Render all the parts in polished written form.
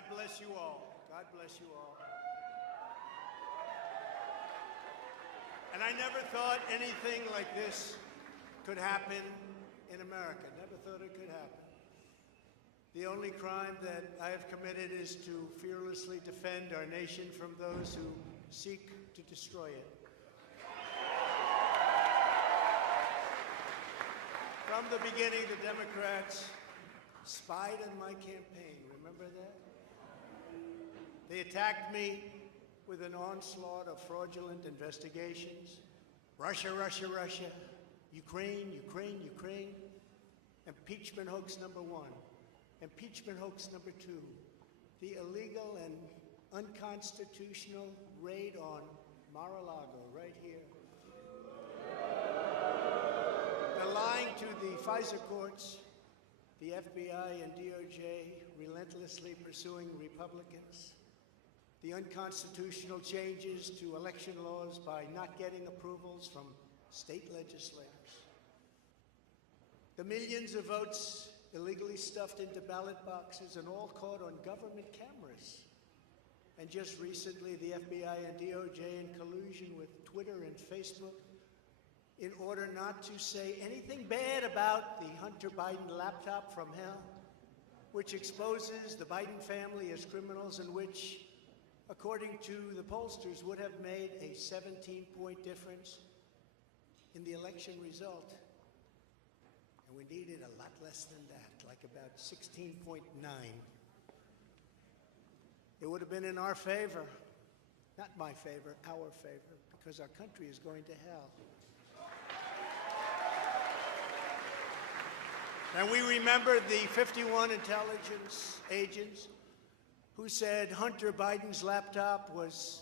God bless you all. God bless you all. And I never thought anything like this could happen in America. Never thought it could happen. The only crime that I have committed is to fearlessly defend our nation from those who seek to destroy it. From the beginning, the Democrats spied on my campaign. Remember that? They attacked me with an onslaught of fraudulent investigations. Russia, Russia, Russia. Ukraine, Ukraine, Ukraine. Impeachment hoax number one. Impeachment hoax number two. The illegal and unconstitutional raid on Mar-a-Lago, right here. The lying to the FISA courts, the FBI and DOJ relentlessly pursuing Republicans, the unconstitutional changes to election laws by not getting approvals from state legislators, the millions of votes illegally stuffed into ballot boxes and all caught on government cameras. And just recently, the FBI and DOJ in collusion with Twitter and Facebook in order not to say anything bad about the Hunter Biden laptop from hell, which exposes the Biden family as criminals and which, according to the pollsters, would have made a 17-point difference in the election result. And we needed a lot less than that, like about 16.9. It would have been in our favor, not my favor, our favor, because our country is going to hell. And we remember the 51 intelligence agents who said Hunter Biden's laptop was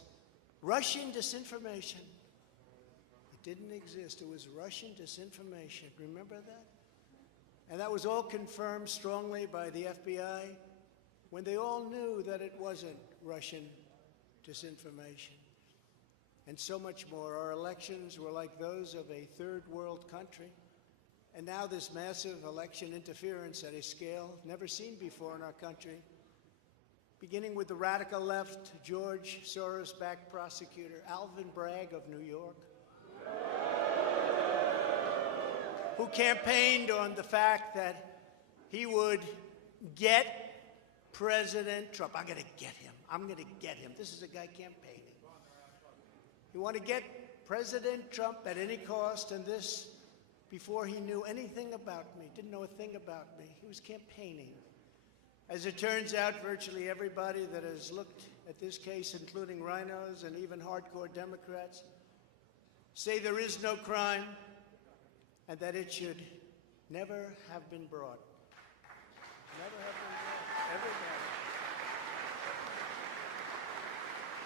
Russian disinformation. It didn't exist. It was Russian disinformation. Remember that? And that was all confirmed strongly by the FBI when they all knew that it wasn't Russian disinformation. And so much more. Our elections were like those of a third world country. And now this massive election interference at a scale never seen before in our country, beginning with the radical left, George Soros-backed prosecutor Alvin Bragg of New York, who campaigned on the fact that he would get President Trump. I'm going to get him. I'm going to get him. This is a guy campaigning. He wanted to get President Trump at any cost, and this before he knew anything about me, didn't know a thing about me. He was campaigning. As it turns out, virtually everybody that has looked at this case, including rhinos and even hardcore Democrats, say there is no crime and that it should never have been brought. Never have been brought.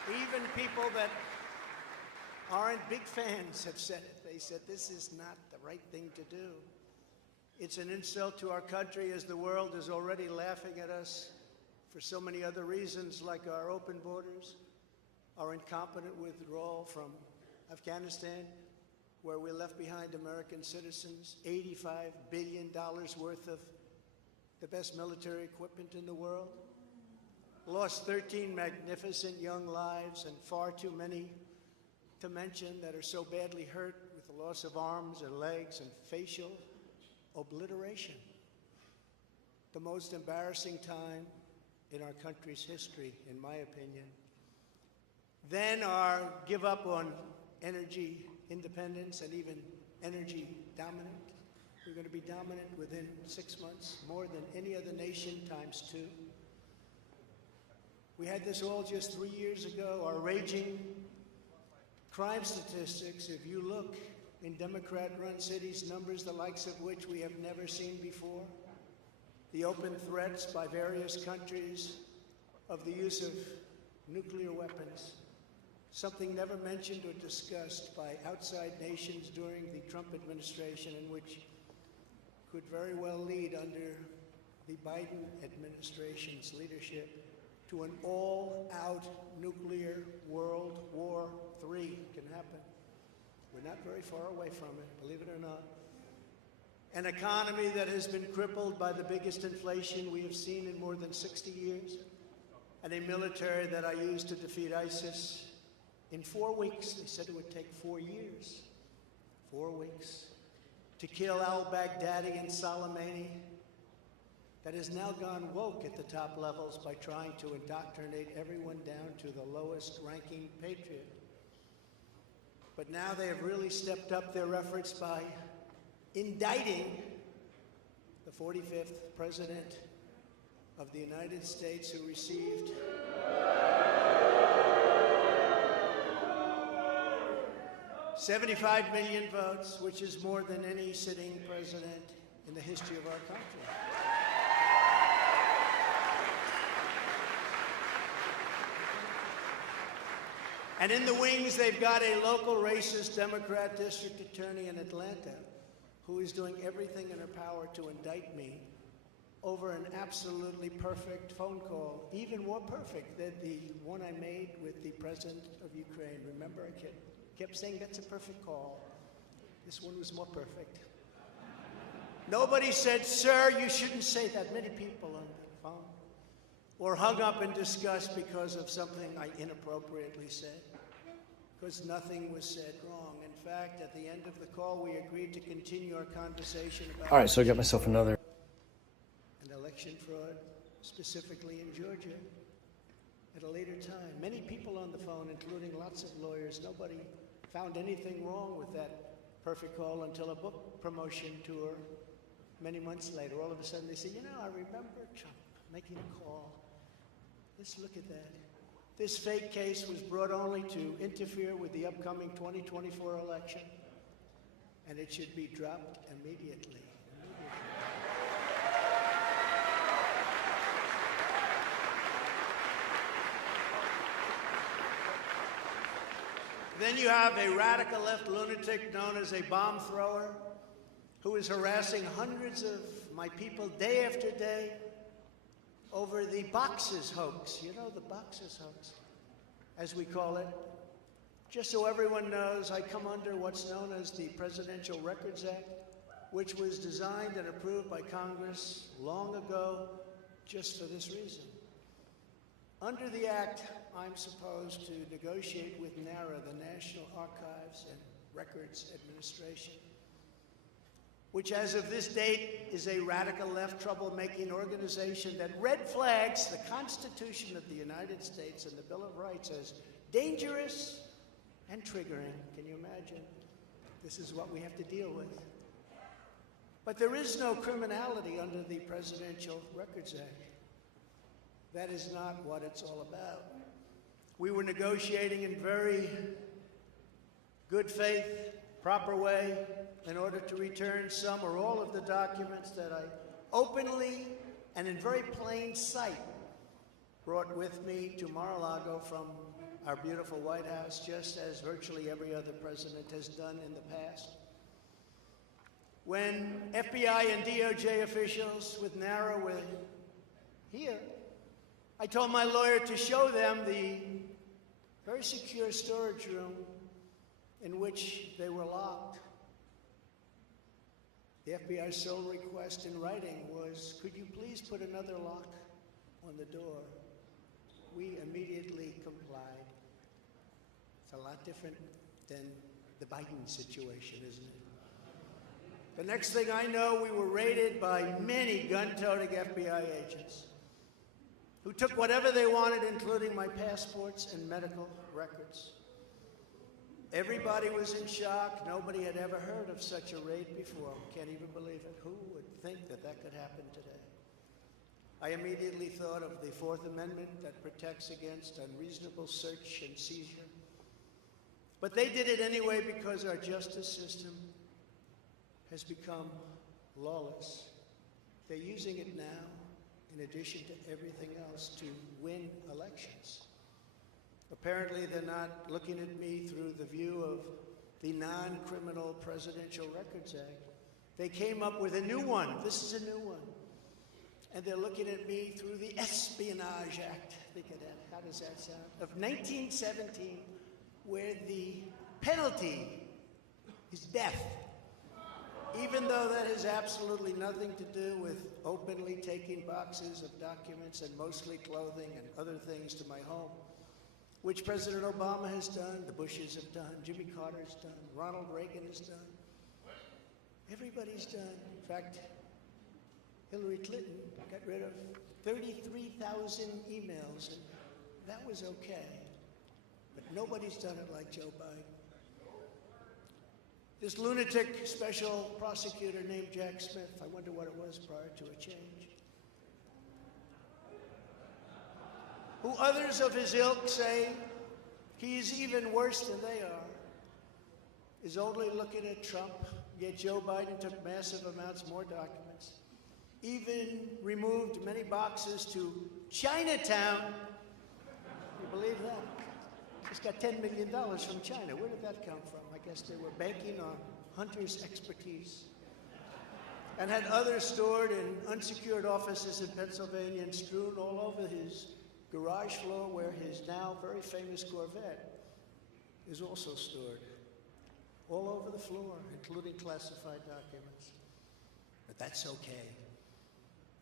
Everybody. Even people that aren't big fans have said it. They said this is not the right thing to do. It's an insult to our country, as the world is already laughing at us for so many other reasons, like our open borders, our incompetent withdrawal from Afghanistan, where we left behind American citizens, $85 billion worth of the best military equipment in the world, lost 13 magnificent young lives, and far too many to mention that are so badly hurt with the loss of arms and legs and facial obliteration. The most embarrassing time in our country's history, in my opinion. Then our give up on energy independence and even energy dominant. We're going to be dominant within 6 months, more than any other nation times 2. We had this all just 3 years ago. Our raging crime statistics, if you look in Democrat-run cities, numbers the likes of which we have never seen before. The open threats by various countries of the use of nuclear weapons, something never mentioned or discussed by outside nations during the Trump administration, and which could very well lead under the Biden administration's leadership to an all-out nuclear World War III. Can happen. We're not very far away from it, believe it or not. An economy that has been crippled by the biggest inflation we have seen in more than 60 years. and a military that I used to defeat ISIS in 4 weeks. They said it would take 4 years. 4 weeks. To kill al-Baghdadi and Soleimani, that has now gone woke at the top levels by trying to indoctrinate everyone down to the lowest ranking patriot. But now they have really stepped up their efforts by indicting the 45th President of the United States, who received $75 million votes, which is more than any sitting president in the history of our country. And in the wings, they've got a local racist Democrat district attorney in Atlanta who is doing everything in her power to indict me over an absolutely perfect phone call, even more perfect than the one I made with the president of Ukraine. Remember, I kept saying that's a perfect call. This one was more perfect. Nobody said, sir, you shouldn't say that. Many people on the phone or hung up in disgust because of something I inappropriately said, because nothing was said wrong. In fact, at the end of the call, we agreed to continue our conversation about... All right, so I got myself another... and election fraud, specifically in Georgia, at a later time. Many people on the phone, including lots of lawyers, nobody found anything wrong with that perfect call until a book promotion tour many months later. All of a sudden they say, you know, I remember Trump making a call. Let's look at that. This fake case was brought only to interfere with the upcoming 2024 election, and it should be dropped immediately. Then you have a radical left lunatic known as a bomb thrower who is harassing hundreds of my people day after day over the Boxes hoax. You know, the Boxes hoax, as we call it. Just so everyone knows, I come under what's known as the Presidential Records Act, which was designed and approved by Congress long ago just for this reason. Under the Act, I'm supposed to negotiate with NARA, the National Archives and Records Administration, which as of this date is a radical left troublemaking organization that red flags the Constitution of the United States and the Bill of Rights as dangerous and triggering. Can you imagine? This is what we have to deal with. But there is no criminality under the Presidential Records Act. That is not what it's all about. We were negotiating in very good faith, proper way, in order to return some or all of the documents that I openly and in very plain sight brought with me to Mar-a-Lago from our beautiful White House, just as virtually every other president has done in the past. When FBI and DOJ officials with NARA were here, I told my lawyer to show them the very secure storage room in which they were locked. The FBI's sole request in writing was, could you please put another lock on the door? We immediately complied. It's a lot different than the Biden situation, isn't it? The next thing I know, we were raided by many gun-toting FBI agents who took whatever they wanted, including my passports and medical records. Everybody was in shock. Nobody had ever heard of such a raid before. Can't even believe it. Who would think that that could happen today? I immediately thought of the Fourth Amendment that protects against unreasonable search and seizure. But they did it anyway because our justice system has become lawless. They're using it now, in addition to everything else, to win elections. Apparently, they're not looking at me through the view of the Non-Criminal Presidential Records Act. They came up with a new one. This is a new one. And they're looking at me through the Espionage Act. Think of that. How does that sound? Of 1917, where the penalty is death. Even though that has absolutely nothing to do with openly taking boxes of documents and mostly clothing and other things to my home, which President Obama has done, the Bushes have done, Jimmy Carter's done, Ronald Reagan has done. Everybody's done. In fact, Hillary Clinton got rid of 33,000 emails, and that was okay. But nobody's done it like Joe Biden. This lunatic special prosecutor named Jack Smith, I wonder what it was prior to a change, who others of his ilk say he is even worse than they are, is only looking at Trump, yet Joe Biden took massive amounts more documents, even removed many boxes to Chinatown. You believe that? Just got $10 million from China. Where did that come from? I guess they were banking on Hunter's expertise, and had others stored in unsecured offices in Pennsylvania and strewn all over his garage floor, where his now very famous Corvette is also stored. All over the floor, including classified documents. But that's okay.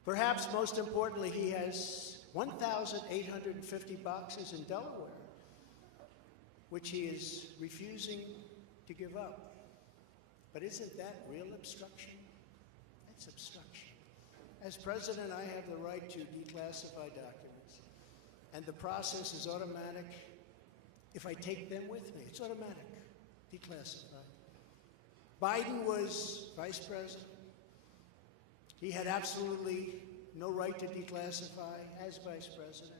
Perhaps most importantly, he has 1,850 boxes in Delaware, which he is refusing to give up. But isn't that real obstruction? That's obstruction. As president, I have the right to declassify documents, and the process is automatic. If I take them with me, it's automatic, declassified. Biden was vice president. He had absolutely no right to declassify as vice president.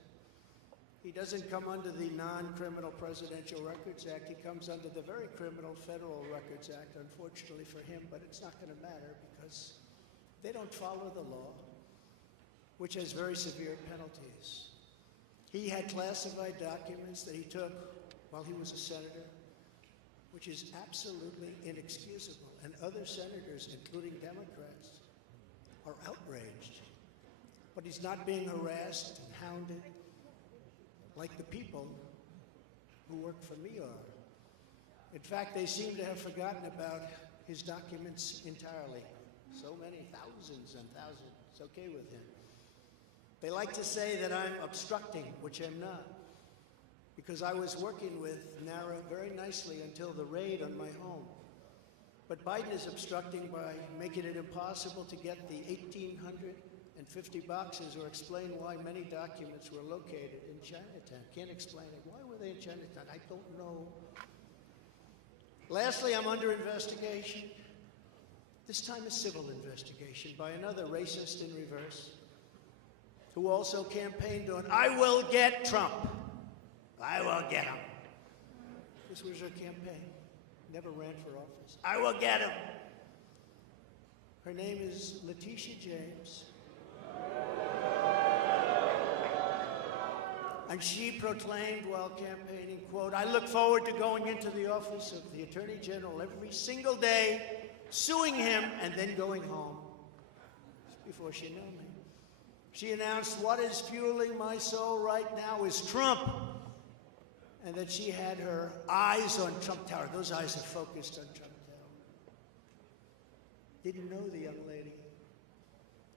He doesn't come under the non-criminal Presidential Records Act. He comes under the very criminal Federal Records Act, unfortunately for him, but it's not going to matter because they don't follow the law, which has very severe penalties. He had classified documents that he took while he was a senator, which is absolutely inexcusable. And other senators, including Democrats, are outraged. But he's not being harassed and hounded like the people who work for me are. In fact, they seem to have forgotten about his documents entirely. So many, thousands and thousands. It's okay with him. They like to say that I'm obstructing, which I'm not, because I was working with NARA very nicely until the raid on my home. But Biden is obstructing by making it impossible to get the 1,850 boxes or explain why many documents were located in Chinatown. Can't explain it. Why were they in Chinatown? I don't know. Lastly, I'm under investigation. This time a civil investigation by another racist in reverse, who also campaigned on, "I will get Trump. I will get him." This was her campaign. Never ran for office. I will get him. Her name is Letitia James. And she proclaimed while campaigning, quote, "I look forward to going into the office of the Attorney General every single day, suing him, and then going home." Before she knew me. She announced, "What is fueling my soul right now is Trump," and that she had her eyes on Trump Tower. Those eyes are focused on Trump Tower. Didn't know the young lady.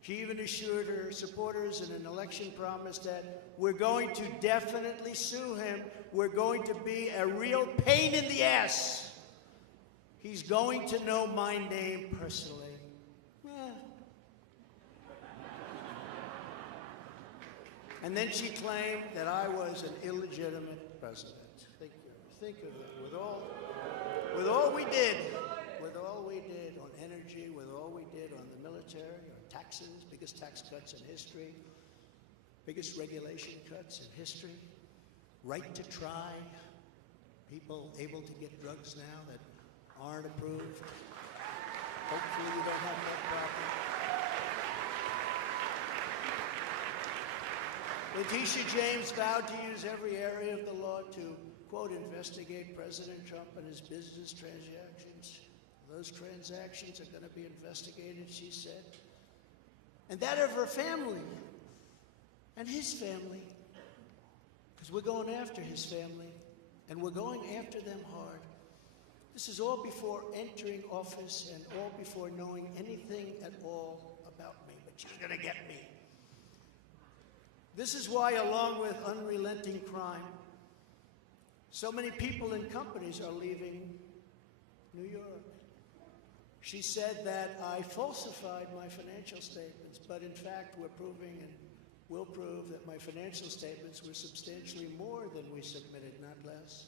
She even assured her supporters in an election promise that we're going to definitely sue him. We're going to be a real pain in the ass. He's going to know my name personally. And then she claimed that I was an illegitimate president. Think of it. With all we did on energy, with all we did on the military, on taxes, biggest tax cuts in history, biggest regulation cuts in history, right to try, people able to get drugs now that aren't approved. Hopefully you don't have that problem. Letitia James vowed to use every area of the law to, quote, investigate President Trump and his business transactions. Those transactions are going to be investigated, she said. And that of her family and his family, because we're going after his family, and we're going after them hard. This is all before entering office and all before knowing anything at all about me, but she's going to get me. This is why, along with unrelenting crime, so many people and companies are leaving New York. She said that I falsified my financial statements, but in fact we're proving and will prove that my financial statements were substantially more than we submitted, not less.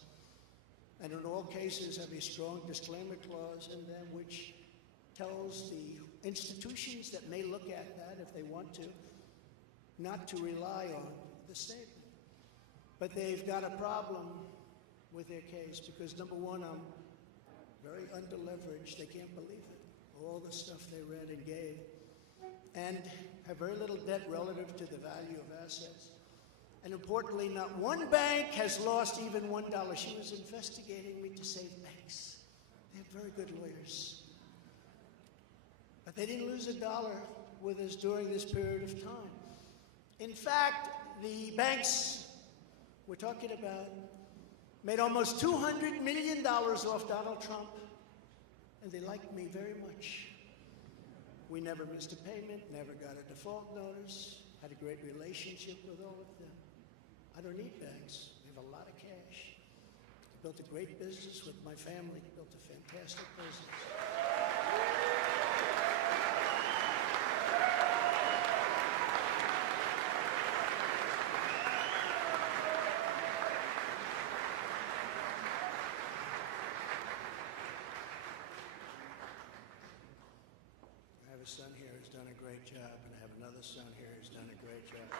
And in all cases have a strong disclaimer clause in them which tells the institutions that may look at that if they want to, not to rely on the statement. But they've got a problem with their case because, number one, I'm very underleveraged. They can't believe it. All the stuff they read and gave. And have very little debt relative to the value of assets. And importantly, not one bank has lost even $1. She was investigating me to save banks. They have very good lawyers. But they didn't lose $1 with us during this period of time. In fact, the banks we're talking about made almost $200 million off Donald Trump, and they liked me very much. We never missed a payment, never got a default notice, had a great relationship with all of them. I don't need banks. They have a lot of cash. I built a great business with my family, built a fantastic business. I have a son here who's done a great job, and I have another son here who's done a great job.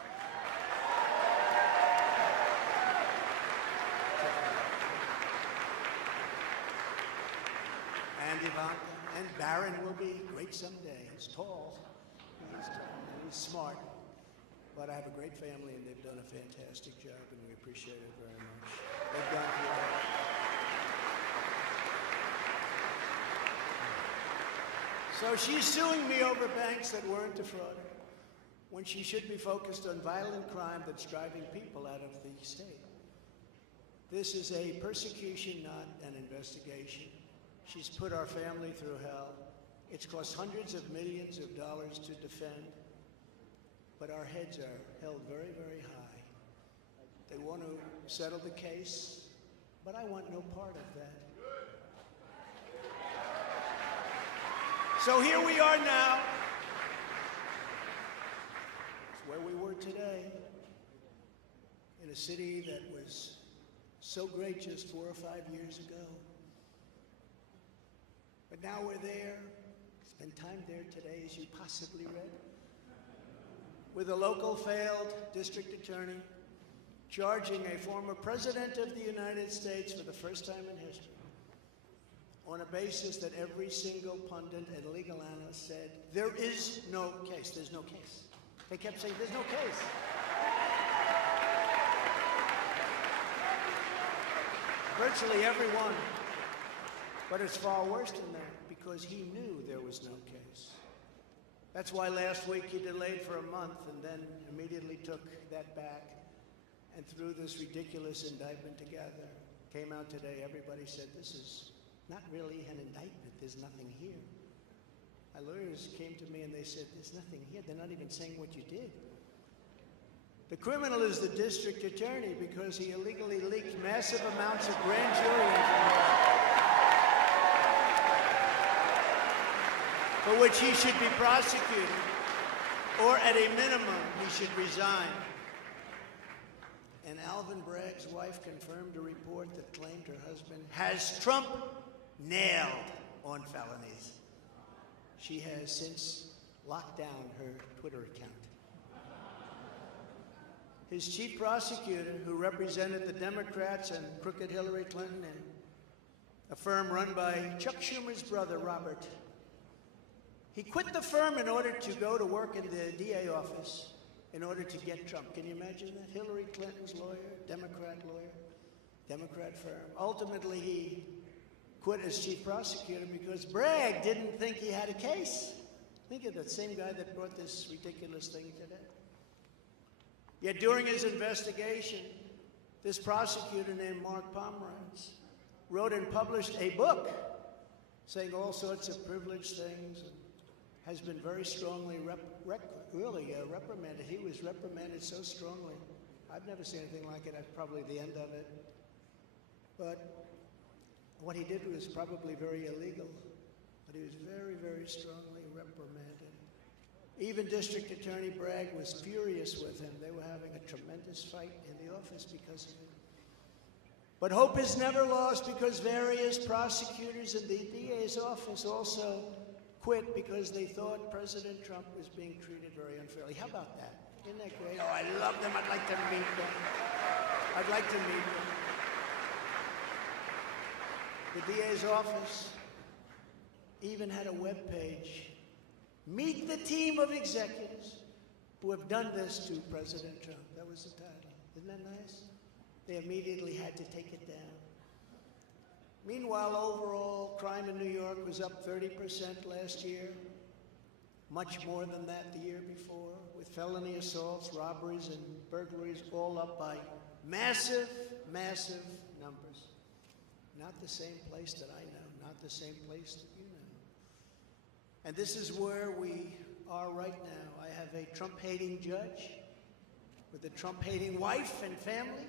And Ivanka, and Barron will be great someday. He's tall, and he's smart. But I have a great family, and they've done a fantastic job, and we appreciate it very much. They've gone through a lot. So she's suing me over banks that weren't defrauded, when she should be focused on violent crime that's driving people out of the state. This is a persecution, not an investigation. She's put our family through hell. It's cost hundreds of millions of dollars to defend, but our heads are held very, very high. They want to settle the case, but I want no part of that. So here we are now. It's where we were today, in a city that was so great just 4 or 5 years ago. But now we're there, spend time there today, as you possibly read, with a local failed district attorney charging a former president of the United States for the first time in history on a basis that every single pundit and legal analyst said, there is no case, there's no case. They kept saying, there's no case. Virtually everyone. But it's far worse than that, because he knew there was no case. That's why last week he delayed for a month and then immediately took that back and threw this ridiculous indictment together. Came out today, everybody said, this is not really an indictment, there's nothing here. My lawyers came to me and they said, there's nothing here, they're not even saying what you did. The criminal is the district attorney because he illegally leaked massive amounts of grand jury information, for which he should be prosecuted, or at a minimum, he should resign. And Alvin Bragg's wife confirmed a report that claimed her husband has Trump nailed on felonies. She has since locked down her Twitter account. His chief prosecutor, who represented the Democrats and crooked Hillary Clinton in a firm run by Chuck Schumer's brother, Robert, he quit the firm in order to go to work in the DA office in order to get Trump. Can you imagine that? Hillary Clinton's lawyer, Democrat firm. Ultimately, he quit as chief prosecutor because Bragg didn't think he had a case. Think of that same guy that brought this ridiculous thing today. Yet during his investigation, this prosecutor named Mark Pomerantz wrote and published a book saying all sorts of privileged things, and has been very strongly reprimanded. He was reprimanded so strongly. I've never seen anything like it. That's probably the end of it. But what he did was probably very illegal. But he was very, very strongly reprimanded. Even District Attorney Bragg was furious with him. They were having a tremendous fight in the office because of it. But hope is never lost, because various prosecutors in the DA's office also quit because they thought President Trump was being treated very unfairly. How about that? Isn't that great? Oh, I love them. I'd like to meet them. I'd like to meet them. The DA's office even had a web page. Meet the team of executives who have done this to President Trump. That was the title. Isn't that nice? They immediately had to take it down. Meanwhile, overall crime in New York was up 30% last year, much more than that the year before, with felony assaults, robberies, and burglaries all up by massive, massive numbers. Not the same place that I know, not the same place that you know. And this is where we are right now. I have a Trump-hating judge with a Trump-hating wife and family,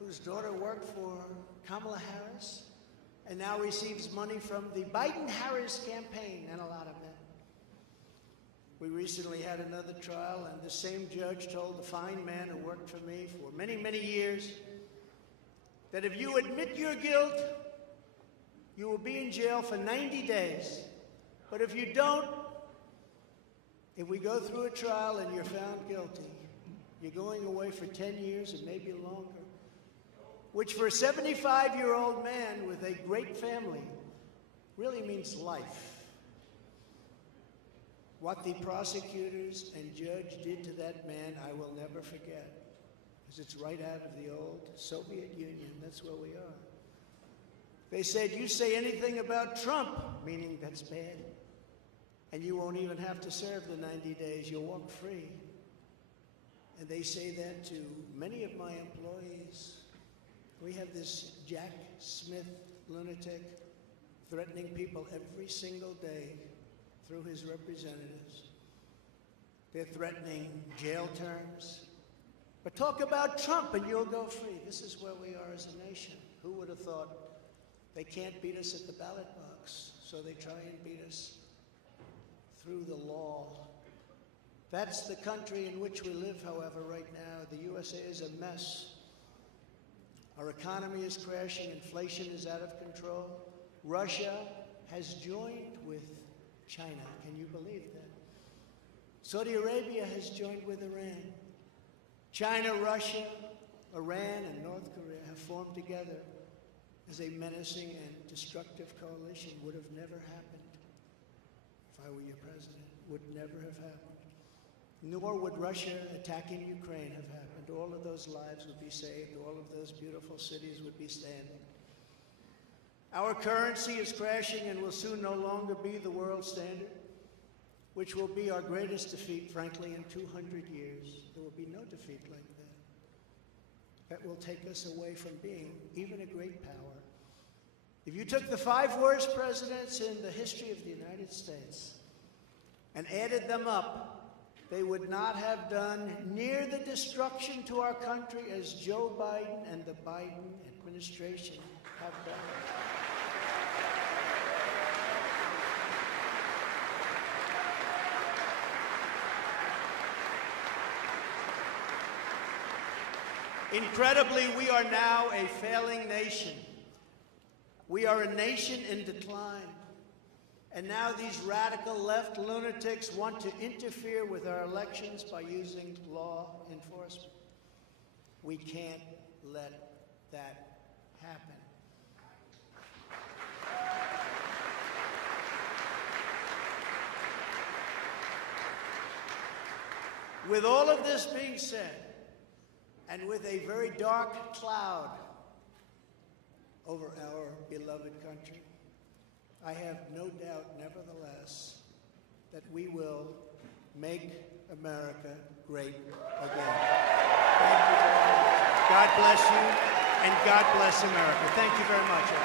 whose daughter worked for Kamala Harris and now receives money from the Biden-Harris campaign, and a lot of men. We recently had another trial, and the same judge told the fine man who worked for me for many, many years that if you admit your guilt, you will be in jail for 90 days. But if you don't, if we go through a trial and you're found guilty, you're going away for 10 years and maybe longer, which for a 75-year-old man with a great family really means life. What the prosecutors and judge did to that man, I will never forget, because it's right out of the old Soviet Union. That's where we are. They said, you say anything about Trump, meaning that's bad, and you won't even have to serve the 90 days. You'll walk free. And they say that to many of my employees. We have this Jack Smith lunatic threatening people every single day through his representatives. They're threatening jail terms. But talk about Trump and you'll go free. This is where we are as a nation. Who would have thought? They can't beat us at the ballot box, so they try and beat us through the law. That's the country in which we live, however, right now. The USA is a mess. Our economy is crashing. Inflation is out of control. Russia has joined with China. Can you believe that? Saudi Arabia has joined with Iran. China, Russia, Iran, and North Korea have formed together as a menacing and destructive coalition. Would have never happened if I were your president. Would never have happened. Nor would Russia attacking Ukraine have happened. All of those lives would be saved. All of those beautiful cities would be standing. Our currency is crashing and will soon no longer be the world standard, which will be our greatest defeat, frankly, in 200 years. There will be no defeat like that. That will take us away from being even a great power. If you took the 5 worst presidents in the history of the United States and added them up, they would not have done near the destruction to our country as Joe Biden and the Biden administration have done. Incredibly, we are now a failing nation. We are a nation in decline. And now these radical left lunatics want to interfere with our elections by using law enforcement. We can't let that happen. With all of this being said, and with a very dark cloud over our beloved country, I have no doubt, nevertheless, that we will make America great again. Thank you very much. God bless you, and God bless America. Thank you very much.